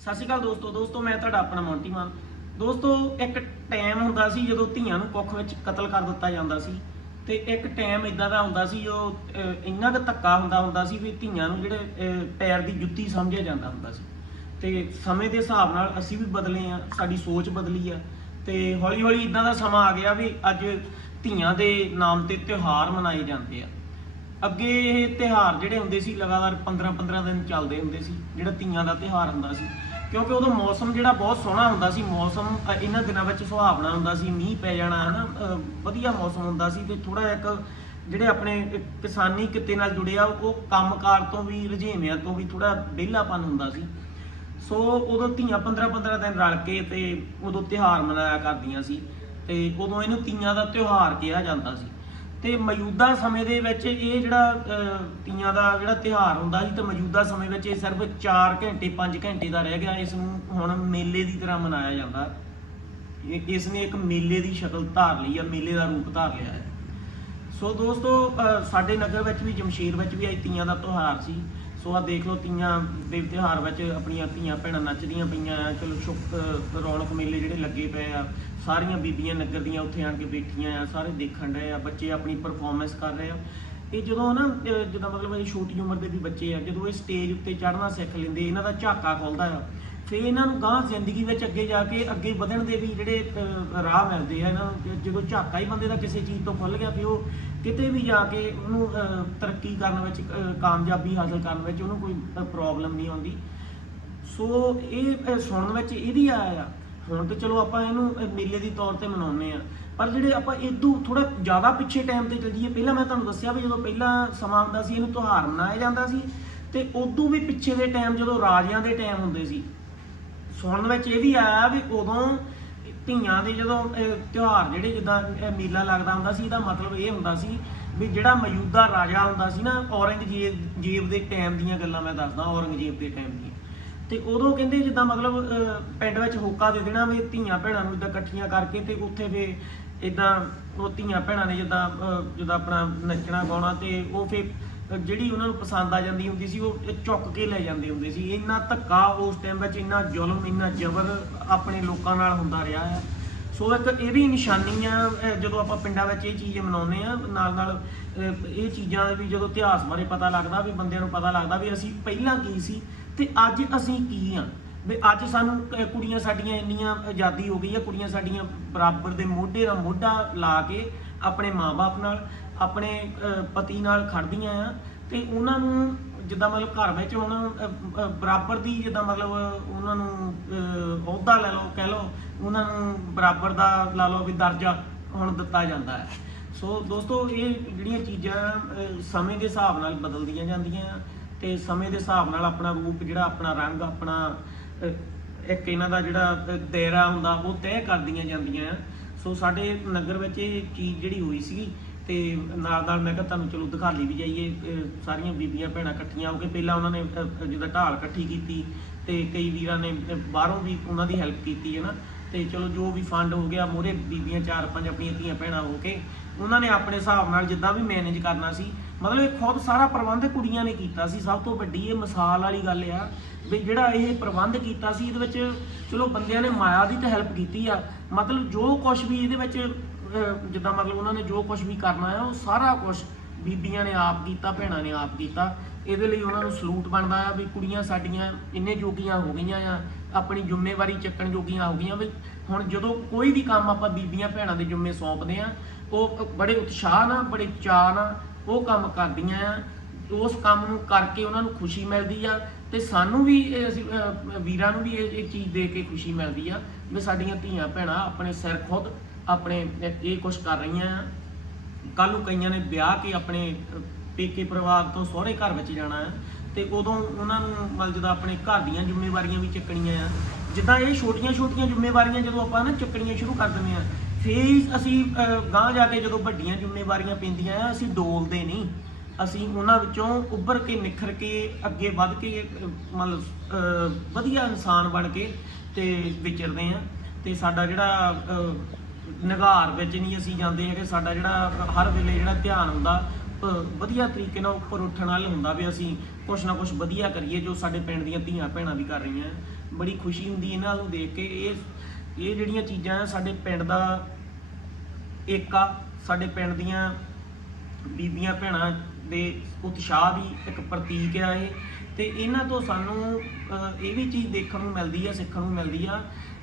ਸਤਿ ਸ਼੍ਰੀ ਅਕਾਲ ਦੋਸਤੋ ਦੋਸਤੋ, ਮੈਂ ਤੁਹਾਡਾ ਆਪਣਾ ਮੌਂਟੀ ਮਾਨ। ਦੋਸਤੋ, ਇੱਕ ਟਾਈਮ ਹੁੰਦਾ ਸੀ ਜਦੋਂ ਧੀਆਂ ਨੂੰ ਕੁੱਖ ਵਿੱਚ ਕਤਲ ਕਰ ਦਿੱਤਾ ਜਾਂਦਾ ਸੀ। ਤੇ ਇੱਕ ਟਾਈਮ ਇਦਾਂ ਦਾ ਹੁੰਦਾ ਸੀ ਜੋ ਇੰਨਾ ਕੁ ਧੱਕਾ ਹੁੰਦਾ ਹੁੰਦਾ ਸੀ ਵੀ ਧੀਆਂ ਨੂੰ ਜਿਹੜੇ ਪੈਰ ਦੀ ਜੁੱਤੀ ਸਮਝਿਆ ਜਾਂਦਾ ਹੁੰਦਾ ਸੀ। ਤੇ ਸਮੇਂ ਦੇ ਹਿਸਾਬ ਨਾਲ ਅਸੀਂ ਵੀ ਬਦਲੇ ਆ ਸਾਡੀ ਸੋਚ ਬਦਲੀ ਆ। ਤੇ ਹੌਲੀ ਹੌਲੀ ਇਦਾਂ ਦਾ ਸਮਾਂ ਆ ਗਿਆ ਵੀ ਅੱਜ ਧੀਆਂ ਦੇ ਨਾਮ ਤੇ ਤਿਉਹਾਰ ਮਨਾਏ ਜਾਂਦੇ ਆ। ਅੱਗੇ ਇਹ ਤਿਉਹਾਰ ਜਿਹੜੇ ਹੁੰਦੇ ਸੀ ਲਗਾਤਾਰ 15-15 ਦਿਨ ਚੱਲਦੇ ਹੁੰਦੇ ਸੀ ਜਿਹੜਾ ਧੀਆਂ ਦਾ ਤਿਉਹਾਰ ਹੁੰਦਾ ਸੀ। ਕਿਉਂਕਿ ਉਦੋਂ ਮੌਸਮ ਜਿਹੜਾ ਬਹੁਤ ਸੋਹਣਾ ਹੁੰਦਾ ਸੀ ਮੌਸਮ ਇਹਨਾਂ ਦਿਨਾਂ ਵਿੱਚ ਸੁਹਾਵਣਾ ਹੁੰਦਾ ਸੀ ਮੀਂਹ ਪੈ ਜਾਣਾ ਹਨਾ ਅ, ਵਧੀਆ ਮੌਸਮ ਹੁੰਦਾ ਸੀ ਤੇ ਥੋੜਾ ਇੱਕ ਜਿਹੜੇ ਆਪਣੇ ਕਿਸਾਨੀ ਕਿੱਤੇ ਨਾਲ ਜੁੜੇ ਆ ਉਹ ਕੰਮਕਾਰ ਤੋਂ ਵੀ ਰੁਝੇਵਿਆਂ ਤੋਂ ਵੀ ਥੋੜਾ ਵਿਹਲਾਪਨ ਹੁੰਦਾ ਸੀ। ਸੋ ਉਦੋਂ ਧੀਆਂ 15-15 ਦਿਨ ਰਲ ਕੇ ਤੇ ਉਦੋਂ ਤਿਉਹਾਰ ਮਨਾਇਆ ਕਰਦੀਆਂ ਸੀ ਤੇ ਉਦੋਂ ਇਹਨੂੰ ਤੀਆਂ ਦਾ ਤਿਉਹਾਰ ਕਿਹਾ ਜਾਂਦਾ ਸੀ। ਤੇ ਮੌਜੂਦਾ ਸਮੇਂ ਦੇ ਵਿੱਚ ਇਹ ਜਿਹੜਾ ਤੀਆਂ ਦਾ ਜਿਹੜਾ ਤਿਉਹਾਰ ਹੁੰਦਾ ਸੀ, ਤੇ ਮੌਜੂਦਾ ਸਮੇਂ ਵਿੱਚ ਇਹ ਸਿਰਫ 4 ਘੰਟੇ 5 ਘੰਟੇ ਦਾ ਰਹਿ ਗਿਆ। ਇਸ ਨੂੰ ਹੁਣ ਮੇਲੇ ਦੀ ਤਰ੍ਹਾਂ ਮਨਾਇਆ ਜਾਂਦਾ। ਇਹ, ਇਸ ਨੇ ਇੱਕ ਮੇਲੇ ਦੀ ਸ਼ਕਲ ਧਾਰ ਲਈ ਆ, ਮੇਲੇ ਦਾ ਰੂਪ ਧਾਰ ਲਿਆ ਹੈ। ਸੋ ਦੋਸਤੋ ਸਾਡੇ ਨਗਰ ਵਿੱਚ ਵੀ, ਜਮਸ਼ੀਰ ਵਿੱਚ ਵੀ ਅੱਜ ਤੀਆਂ ਦਾ ਤਿਉਹਾਰ ਸੀ। ਸੋ ਆ ਦੇਖ ਲਓ, ਤੀਆਂ ਦੇ ਤਿਉਹਾਰ ਵਿੱਚ ਆਪਣੀਆਂ ਧੀਆਂ ਭੈਣਾਂ ਨੱਚਦੀਆਂ ਪਈਆਂ ਆ। ਚਲੋ, ਸ਼ੁਕ, ਰੌਣਕ ਮੇਲੇ ਜਿਹੜੇ ਲੱਗੇ ਪਏ ਆ। ਸਾਰੀਆਂ ਬੀਬੀਆਂ ਨਗਰ ਦੀਆਂ ਉੱਥੇ ਆਣ ਕੇ ਬੈਠੀਆਂ ਆ, ਸਾਰੇ ਦੇਖਣ ਰਹੇ ਆ, ਬੱਚੇ ਆਪਣੀ ਪਰਫਾਰਮੈਂਸ ਕਰ ਰਹੇ ਆ। ਇਹ ਜਦੋਂ ਨਾ, ਅਹ ਜਿੱਦਾਂ ਮਤਲਬ ਇਹ ਛੋਟੀ ਉਮਰ ਦੇ ਵੀ ਬੱਚੇ ਆ, ਜਦੋਂ ਇਹ ਸਟੇਜ ਉੱਤੇ ਚੜ੍ਹਨਾ ਸਿੱਖ ਲੈਂਦੇ, ਇਹਨਾਂ ਦਾ ਝਾਕਾ ਖੁੱਲਦਾ ਆ, ਫਿਰ ਇਹਨਾਂ ਨੂੰ ਗਾਂ ਜ਼ਿੰਦਗੀ ਵਿੱਚ ਅੱਗੇ ਜਾ ਕੇ ਅੱਗੇ ਵਧਣ ਦੇ ਵੀ ਜਿਹੜੇ ਰਾਹ ਮਿਲਦੇ ਆ ਇਹਨਾਂ ਨੂੰ ਜਦੋਂ ਝਾਕਾ ਹੀ ਬੰਦੇ ਦਾ ਕਿਸੇ ਚੀਜ਼ ਤੋਂ ਖੁੱਲ ਗਿਆ ਫਿਰ ਉਹ ਕਿਤੇ ਵੀ ਜਾ ਕੇ ਉਹਨੂੰ ਤਰੱਕੀ ਕਰਨ ਵਿੱਚ ਕਾਮਯਾਬੀ ਹਾਸਲ ਕਰਨ ਵਿੱਚ ਉਹਨੂੰ ਕੋਈ ਪ੍ਰੋਬਲਮ ਨਹੀਂ ਆਉਂਦੀ। ਸੋ ਇਹ ਸੁਣਨ ਵਿੱਚ ਇਹਦੀ ਆਇਆ ਆ ਹੁਣ ਤੇ ਚਲੋ ਆਪਾਂ ਇਹਨੂੰ ਮੇਲੇ ਦੀ ਤੌਰ ਤੇ ਮਨਾਉਂਦੇ ਆ ਪਰ ਜਿਹੜੇ ਆਪਾਂ ਇਦੋਂ ਥੋੜਾ ਜ਼ਿਆਦਾ ਪਿੱਛੇ ਟਾਈਮ ਤੇ ਚੱਲ ਜਾਈਏ ਪਹਿਲਾਂ ਮੈਂ ਤੁਹਾਨੂੰ ਦੱਸਿਆ ਵੀ ਜਦੋਂ ਪਹਿਲਾਂ ਸਮਾਂ ਹੁੰਦਾ ਸੀ, ਇਹਨੂੰ ਤਿਉਹਾਰ ਮਨਾਇਆ ਜਾਂਦਾ ਸੀ ਤੇ ਉਦੋਂ ਵੀ ਪਿੱਛੇ ਦੇ ਟਾਈਮ ਜਦੋਂ ਰਾਜਿਆਂ ਦੇ ਟਾਈਮ ਹੁੰਦੇ ਸੀ। ਸੁਣਨ ਵਿੱਚ ਇਹ ਵੀ ਆਇਆ ਵੀ ਉਦੋਂ ਧੀਆਂ ਦੇ ਜਦੋਂ ਤਿਉਹਾਰ ਜਿਹੜੇ ਜਿੱਦਾਂ ਮੇਲਾ ਲੱਗਦਾ ਹੁੰਦਾ ਸੀ, ਇਹਦਾ ਮਤਲਬ ਇਹ ਹੁੰਦਾ ਸੀ ਵੀ ਜਿਹੜਾ ਮੌਜੂਦਾ ਰਾਜਾ ਹੁੰਦਾ ਸੀ ਨਾ, ਔਰੰਗਜ਼ੇਬ, ਜੇਬ ਦੇ ਟਾਈਮ ਦੀਆਂ ਗੱਲਾਂ ਮੈਂ ਦੱਸਦਾ, ਔਰੰਗਜ਼ੇਬ ਦੇ ਟਾਈਮ ਦੀ ਤੇ ਉਦੋਂ ਕਹਿੰਦੇ ਜਿੱਦਾਂ ਮਤਲਬ ਅਹ, ਪਿੰਡ ਵਿੱਚ ਹੋਕਾ ਦੇ ਦੇਣਾ ਵੀ ਧੀਆਂ ਭੈਣਾਂ ਨੂੰ ਇਦਾਂ ਇਕੱਠੀਆਂ ਕਰਕੇ ਤੇ ਉੱਥੇ ਫੇ ਇਦਾਂ ਉਹ ਧੀਆਂ ਭੈਣਾਂ ਨੇ ਜਿੱਦਾਂ ਅਹ, ਜਿੱਦਾਂ ਆਪਣਾ ਨੱਚਣਾ ਗਾਉਣਾ ਤੇ ਉਹ ਫੇ ਜਿਹੜੀ ਉਹਨਾਂ ਨੂੰ ਪਸੰਦ ਆ ਜਾਂਦੀ ਹੁੰਦੀ ਸੀ ਉਹ ਚੁੱਕ ਕੇ ਲੈ ਜਾਂਦੇ ਹੁੰਦੇ ਸੀ। ਇੰਨਾ ਧੱਕਾ ਉਸ ਟਾਈਮ ਵਿੱਚ ਇੰਨਾ ਜ਼ੁਲਮ ਇੰਨਾ ਜ਼ਬਰ ਆਪਣੇ ਲੋਕਾਂ ਨਾਲ ਹੁੰਦਾ ਰਿਹਾ ਹੈ। ਸੋ ਇੱਕ ਇਹ ਵੀ ਨਿਸ਼ਾਨੀ ਆ ਅਹ ਜਦੋਂ ਆਪਾਂ ਪਿੰਡਾਂ ਵਿੱਚ ਇਹ ਚੀਜ਼ ਮਨਾਉਂਦੇ ਆ ਨਾਲ ਨਾਲ ਅਹ ਇਹ ਚੀਜ਼ਾਂ ਵੀ ਜਦੋਂ ਇਤਿਹਾਸ ਬਾਰੇ ਪਤਾ ਲੱਗਦਾ ਵੀ ਬੰਦਿਆਂ ਨੂੰ ਪਤਾ ਲੱਗਦਾ ਵੀ ਅਸੀਂ ਪਹਿਲਾਂ ਕੀ ਸੀ ਤੇ ਅੱਜ ਅਸੀਂ ਕੀ ਆ? ਵੀ ਅੱਜ ਸਾਨੂੰ ਅਹ ਕੁੜੀਆਂ ਸਾਡੀਆਂ ਇੰਨੀਆਂ ਆਜ਼ਾਦੀ ਹੋ ਗਈ ਆ ਕੁੜੀਆਂ ਸਾਡੀਆਂ ਬਰਾਬਰ ਦੇ ਮੋਢੇ ਨਾਲ ਮੋਢਾ ਲਾ ਕੇ ਆਪਣੇ ਮਾਪੇ ਨਾਲ ਆਪਣੇ ਅਹ ਪਤੀ ਨਾਲ ਖੜਦੀਆਂ ਆ ਤੇ ਉਹਨਾਂ ਨੂੰ ਜਿੱਦਾਂ ਮਤਲਬ ਘਰ ਵਿੱਚ ਉਹਨਾਂ ਨੂੰ ਅਹ, ਅਹ, ਬਰਾਬਰ ਦੀ ਜਿੱਦਾਂ ਮਤਲਬ ਉਹਨਾਂ ਨੂੰ ਅਹ, ਅਹੁਦਾ ਲੈ ਲਓ ਕਹਿ ਲਓ ਉਹਨਾਂ ਨੂੰ ਬਰਾਬਰ ਦਾ ਲਾ ਲਓ ਵੀ ਦਰਜਾ ਹੁਣ ਦਿੱਤਾ ਜਾਂਦਾ ਹੈ। ਸੋ ਦੋਸਤੋ ਇਹ ਜਿਹੜੀਆਂ ਚੀਜ਼ਾਂ ਅਹ, ਸਮੇਂ ਦੇ ਹਿਸਾਬ ਨਾਲ ਬਦਲਦੀਆਂ ਜਾਂਦੀਆਂ ਆ ਤੇ ਸਮੇਂ ਦੇ ਹਿਸਾਬ ਨਾਲ ਆਪਣਾ ਰੂਪ ਜਿਹੜਾ ਆਪਣਾ ਰੰਗ ਆਪਣਾ ਇੱਕ ਇਹਨਾਂ ਦਾ ਜਿਹੜਾ ਦਾਇਰਾ ਹੁੰਦਾ ਉਹ ਤੈਅ ਕਰਦੀਆਂ ਜਾਂਦੀਆਂ ਆ। ਸੋ ਸਾਡੇ ਨਗਰ ਵਿੱਚ ਇਹ ਚੀਜ਼ ਜਿਹੜੀ ਹੋਈ ਸੀਗੀ ਤੇ ਨਾਲ ਨਾਲ ਮੈਂ ਕਿਹਾ ਤੁਹਾਨੂੰ ਚਲੋ ਦਿਖਾ ਲਈ ਵੀ ਜਾਈਏ ਸਾਰੀਆਂ ਬੀਬੀਆਂ ਭੈਣਾਂ ਇਕੱਠੀਆਂ ਹੋ ਕੇ ਪਹਿਲਾਂ ਉਹਨਾਂ ਨੇ ਅਹ, ਜਿੱਦਾਂ ਢਾਲ ਇਕੱਠੀ ਕੀਤੀ ਤੇ ਕਈ ਵੀਰਾਂ ਨੇ ਬਾਹਰੋਂ ਵੀ ਉਹਨਾਂ ਦੀ ਹੈਲਪ ਕੀਤੀ ਹੈ ਨਾ। ਤੇ ਚਲੋ ਜੋ ਵੀ ਫੰਡ ਹੋ ਗਿਆ ਮੋਰੇ ਬੀਬੀਆਂ ਚਾਰ ਪੰਜ ਆਪਣੀਆਂ ਧੀਆਂ ਭੈਣਾਂ ਹੋ ਕੇ ਉਹਨਾਂ ਨੇ ਆਪਣੇ ਹਿਸਾਬ ਨਾਲ ਜਿੱਦਾਂ ਵੀ ਮੈਨੇਜ ਕਰਨਾ ਸੀ ਮਤਲਬ ਇਹ ਖੁਦ ਸਾਰਾ ਪ੍ਰਬੰਧ ਕੁੜੀਆਂ ਨੇ ਕੀਤਾ ਸੀ, ਸਭ ਤੋਂ ਵੱਡੀ ਇਹ ਮਿਸਾਲ ਵਾਲੀ ਗੱਲ ਆ ਵੀ ਜਿਹੜਾ ਇਹ ਪ੍ਰਬੰਧ ਕੀਤਾ ਸੀ, ਇਹਦੇ ਵਿੱਚ ਚਲੋ ਬੰਦਿਆਂ ਨੇ ਮਾਇਆ ਦੀ ਤਾਂ ਹੈਲਪ ਕੀਤੀ ਆ, ਮਤਲਬ ਜੋ ਕੁਝ ਵੀ ਇਹਦੇ ਵਿੱਚ ਜਿੱਦਾਂ ਮਤਲਬ ਉਹਨਾਂ ਨੇ ਜੋ ਕੁਝ ਵੀ ਕਰਨਾ ਆ, ਉਹ ਸਾਰਾ ਕੁਝ ਬੀਬੀਆਂ ਨੇ ਆਪ ਕੀਤਾ, ਭੈਣਾਂ ਨੇ ਆਪ ਕੀਤਾ। ਇਹਦੇ ਲਈ ਉਹਨਾਂ ਨੂੰ ਸਲੂਟ ਬਣਦਾ ਆ ਵੀ ਕੁੜੀਆਂ ਸਾਡੀਆਂ ਇੰਨੇ ਜੋਗੀਆਂ ਹੋ ਗਈਆਂ ਆ, ਆਪਣੀ ਜ਼ਿੰਮੇਵਾਰੀ ਚੱਕਣ ਜੋਗੀਆਂ ਹੋ ਗਈਆਂ ਵੀ ਹੁਣ ਜਦੋਂ ਕੋਈ ਵੀ ਕੰਮ ਆਪਾਂ ਬੀਬੀਆਂ, ਭੈਣਾਂ ਦੇ ਜ਼ਿੰਮੇ ਸੌਂਪਦੇ ਆ, ਉਹ ਬੜੇ ਉਤਸ਼ਾਹ ਨਾਲ, ਬੜੇ ਚਾਅ ਨਾਲ ਉਹ ਕੰਮ ਕਰਦੀਆਂ ਆ ਉਸ ਕੰਮ ਨੂੰ ਕਰਕੇ ਉਹਨਾਂ ਨੂੰ ਖੁਸ਼ੀ ਮਿਲਦੀ ਆ ਤੇ ਸਾਨੂੰ ਵੀ ਇਹ ਅਸੀਂ, ਅਹ, ਵੀਰਾਂ ਨੂੰ ਵੀ ਇਹ ਇਹ ਚੀਜ਼ ਦੇ ਕੇ ਖੁਸ਼ੀ ਮਿਲਦੀ ਆ ਵੀ ਸਾਡੀਆਂ ਧੀਆਂ ਭੈਣਾਂ ਆਪਣੇ ਸਿਰ ਖੁਦ ਆਪਣੇ ਇਹ ਕੁਝ ਕਰ ਰਹੀਆਂ ਆ। ਕੱਲ ਨੂੰ ਕਈਆਂ ਨੇ ਵਿਆਹ ਕੇ ਆਪਣੇ ਅਹ, ਪੇਕੇ ਪਰਿਵਾਰ ਤੋਂ ਸਹੁਰੇ ਘਰ ਵਿੱਚ ਜਾਣਾ ਹੈ ਤੇ ਉਦੋਂ ਉਹਨਾਂ ਨੂੰ ਮਤਲਬ ਜਦੋਂ ਆਪਣੇ ਘਰ ਦੀਆਂ ਜ਼ਿੰਮੇਵਾਰੀਆਂ ਵੀ ਚੱਕਣੀਆਂ ਆ। ਜਿੱਦਾਂ ਇਹ ਛੋਟੀਆਂ-ਛੋਟੀਆਂ ਜ਼ਿੰਮੇਵਾਰੀਆਂ ਜਦੋਂ ਆਪਾਂ ਨਾ ਚੱਕਣੀਆਂ ਸ਼ੁਰੂ ਕਰ ਦਿੰਦੇ ਆ ਫੇਰ ਅਸੀਂ ਅਹ, ਗਾਂਹ ਜਾ ਕੇ ਜਦੋਂ ਵੱਡੀਆਂ ਜ਼ਿੰਮੇਵਾਰੀਆਂ ਪੈਂਦੀਆਂ ਆ ਅਸੀਂ ਡੋਲਦੇ ਨਹੀਂ। ਅਸੀਂ ਉਹਨਾਂ ਵਿੱਚੋਂ ਉੱਭਰ ਕੇ ਨਿਖਰ ਕੇ ਅੱਗੇ ਵੱਧ ਕੇ ਮਤਲਬ ਵਧੀਆ ਇਨਸਾਨ ਬਣ ਕੇ ਤੇ ਵਿਚਰਦੇ ਆ। ਤੇ ਸਾਡਾ ਜਿਹੜਾ ਅਹ, ਨਿਗਾਰ ਵਿੱਚ ਨਹੀਂ ਅਸੀਂ ਜਾਂਦੇ ਹੈਗੇ ਸਾਡਾ ਜਿਹੜਾ ਹਰ ਵੇਲੇ ਜਿਹੜਾ ਧਿਆਨ ਹੁੰਦਾ ਵਧੀਆ ਤਰੀਕੇ ਨਾਲ ਉੱਪਰ ਉੱਠਣ ਵਾਲੇ ਹੁੰਦਾ ਵੀ ਅਸੀਂ ਕੁਛ ਨਾ ਕੁਛ ਵਧੀਆ ਕਰੀਏ ਜੋ ਸਾਡੇ ਪਿੰਡ ਦੀਆਂ ਧੀਆਂ ਭੈਣਾਂ ਵੀ ਕਰ ਰਹੀਆਂ। ਬੜੀ ਖੁਸ਼ੀ ਹੁੰਦੀ ਇਹਨਾਂ ਨੂੰ ਦੇਖ ਕੇ ਇਹ ਇਹ ਜਿਹੜੀਆਂ ਚੀਜ਼ਾਂ ਆ ਸਾਡੇ ਪਿੰਡ ਦਾ ਏਕਾ ਸਾਡੇ ਪਿੰਡ ਦੀਆਂ ਬੀਬੀਆਂ ਭੈਣਾਂ ਦੇ ਉਤਸ਼ਾਹ ਦੀ ਇੱਕ ਪ੍ਰਤੀਕ ਆ ਇਹ। ਤੇ ਇਹਨਾਂ ਤੋਂ ਸਾਨੂੰ ਇਹ ਵੀ ਚੀਜ਼ ਦੇਖਣ ਨੂੰ ਮਿਲਦੀ ਆ, ਸਿੱਖਣ ਨੂੰ ਮਿਲਦੀ ਆ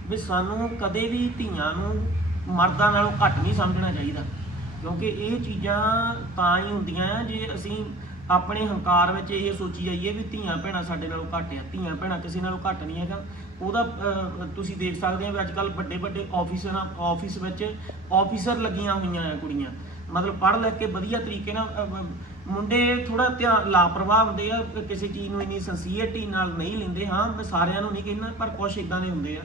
ਵੀ ਸਾਨੂੰ ਕਦੇ ਵੀ ਧੀਆਂ ਨੂੰ ਮਰਦਾਂ ਨਾਲੋਂ ਘੱਟ ਨਹੀਂ ਸਮਝਣਾ ਚਾਹੀਦਾ। ਕਿਉਂਕਿ ਇਹ ਚੀਜ਼ਾਂ ਤਾਂ ਹੀ ਹੁੰਦੀਆਂ ਆ ਜੇ ਅਸੀਂ ਆਪਣੇ ਹੰਕਾਰ ਵਿੱਚ ਇਹ ਸੋਚੀ ਜਾਈਏ ਵੀ ਧੀਆਂ ਭੈਣਾਂ ਸਾਡੇ ਨਾਲੋਂ ਘੱਟ ਆ ਧੀਆਂ ਭੈਣਾਂ ਕਿਸੇ ਨਾਲੋਂ ਘੱਟ ਨਹੀਂ ਹੈਗਾ ਉਹਦਾ ਤੁਸੀਂ ਦੇਖ ਸਕਦੇ ਹੋ ਵੀ ਅੱਜ ਕੱਲ ਵੱਡੇ ਵੱਡੇ ਆਫਿਸਰਾਂ ਆਫਿਸ ਵਿੱਚ ਆਫਿਸਰ ਲੱਗੀਆਂ ਹੋਈਆਂ ਆ ਕੁੜੀਆਂ। ਮਤਲਬ ਪੜ੍ਹ ਲਿਖ ਕੇ ਵਧੀਆ ਤਰੀਕੇ ਨਾਲ ਮੁੰਡੇ ਥੋੜਾ ਧਿਆਨ ਲਾਪਰਵਾਹ ਹੁੰਦੇ ਆ ਕਿਸੇ ਚੀਜ਼ ਨੂੰ ਇੰਨੀ ਸੰਸੀਅਰਟੀ ਨਾਲ ਨਹੀਂ ਲੈਂਦੇ। ਹਾਂ ਮੈਂ ਸਾਰਿਆਂ ਨੂੰ ਨਹੀਂ ਕਹਿੰਦਾ ਪਰ ਕੁਝ ਇਦਾਂ ਦੇ ਹੁੰਦੇ ਆ।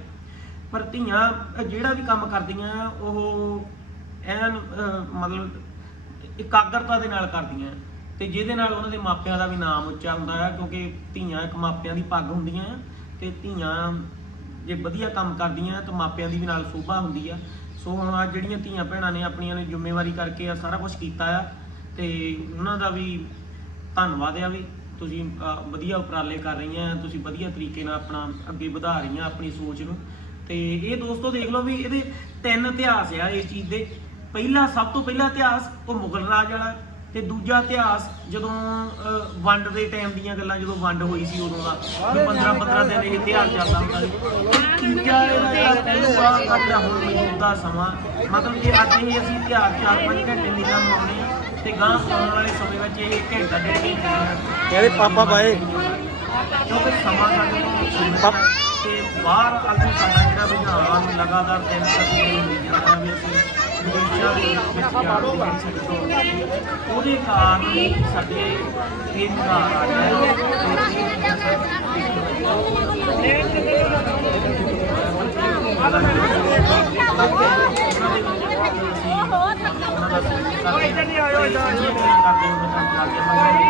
ਪਰ ਧੀਆਂ ਜਿਹੜਾ ਵੀ ਕੰਮ ਕਰਦੀਆਂ ਆ, ਉਹ ਐਨ ਮਤਲਬ ਇਕਾਗਰਤਾ ਦੇ ਨਾਲ ਕਰਦੀਆਂ। ਆ ਤੇ ਜਿਹਦੇ ਨਾਲ ਉਹਨਾਂ ਦੇ ਮਾਪਿਆਂ ਦਾ ਵੀ ਨਾਮ ਉੱਚਾ ਹੁੰਦਾ ਆ, ਕਿਉਂਕਿ ਧੀਆਂ ਇੱਕ ਮਾਪਿਆਂ ਦੀ ਪੱਗ ਹੁੰਦੀਆਂ ਆ ਤੇ ਧੀਆਂ ਜੇ ਵਧੀਆ ਕੰਮ ਕਰਦੀਆਂ ਤਾਂ ਮਾਪਿਆਂ ਦੀ ਵੀ ਨਾਲ ਸੋਭਾ ਹੁੰਦੀ ਆ। ਸੋ ਹੁਣ ਆਹ ਜਿਹੜੀਆਂ ਧੀਆਂ ਭੈਣਾਂ ਨੇ ਆਪਣੀਆਂ ਨੇ ਜ਼ਿੰਮੇਵਾਰੀ ਕਰਕੇ ਆ ਸਾਰਾ ਕੁਝ ਕੀਤਾ ਆ ਤੇ ਉਹਨਾਂ ਦਾ ਵੀ ਧੰਨਵਾਦ ਆ ਵੀ ਤੁਸੀਂ ਵਧੀਆ ਉਪਰਾਲੇ ਕਰ ਰਹੀਆਂ, ਤੁਸੀਂ ਵਧੀਆ ਤਰੀਕੇ ਨਾਲ ਆਪਣਾ ਅੱਗੇ ਵਧਾ ਰਹੀਆਂ ਆਪਣੀ ਸੋਚ ਨੂੰ। ਤੇ ਇਹ ਦੋਸਤੋ ਦੇਖ ਲਓ ਵੀ ਇਹਦੇ ਤਿੰਨ ਇਤਿਹਾਸ ਆ ਇਸ ਚੀਜ਼ ਦੇ। ਪਹਿਲਾ, ਸਭ ਤੋਂ ਪਹਿਲਾ ਇਤਿਹਾਸ ਉਹ ਮੁਗਲ ਰਾਜ ਵਾਲਾ ਤੇ ਦੂਜਾ ਇਤਿਹਾਸ ਜਦੋਂ ਅਹ, ਵੰਡ ਦੇ ਟਾਈਮ ਦੀਆਂ ਗੱਲਾਂ ਜਦੋਂ ਵੰਡ ਹੋਈ ਸੀ ਉਦੋਂ ਦਾ 15 15 ਦਿਨ ਇਹ ਇਤਿਹਾਸ ਚੱਲਦਾ ਹੁੰਦਾ ਸੀ। ਤੀਜਾ ਇਹਦਾ ਜਿਹੜਾ ਪਹਿਲੂ ਆ ਹੁਣ ਮੌਜੂਦਾ ਸਮਾਂ। ਮਤਲਬ ਕਿ ਅੱਜ ਇਹ ਅਸੀਂ ਇਤਿਹਾਸ 4-5 ਘੰਟੇ ਨੀਲਾ ਮਾਉਣੇ ਆ ਤੇ ਗਾਂ ਆਉਣ ਵਾਲੇ ਸਮੇਂ ਵਿੱਚ ਇਹ ਘੰਟਾ ਡੇਢ ਘੰਟੇ ਇਹਦੇ ਪਾਪਾ ਬਾਏ। ਕਿਉਂਕਿ ਸਮਾਂ ਸਾਡੇ ਕੋਲ ਸੀਮਿਤ ਹੈ ਤੇ ਬਾਹਰ ਅੱਗੇ ਸਾਡਾ ਜਿਹੜਾ ਰੁਝਾਨ ਲਗਾਤਾਰ ਦਿਨ ਪ੍ਰਤੀ ਦਿਨ ਉਹਦੇ ਕਾਰਨ ਸਾਡੇ ਸੁਧਾਰ ਆ ਰਿਹਾ ਹੈ ਤੇ ਇਹ ਚੀਜ਼ਾਂ ਸਾਡੇ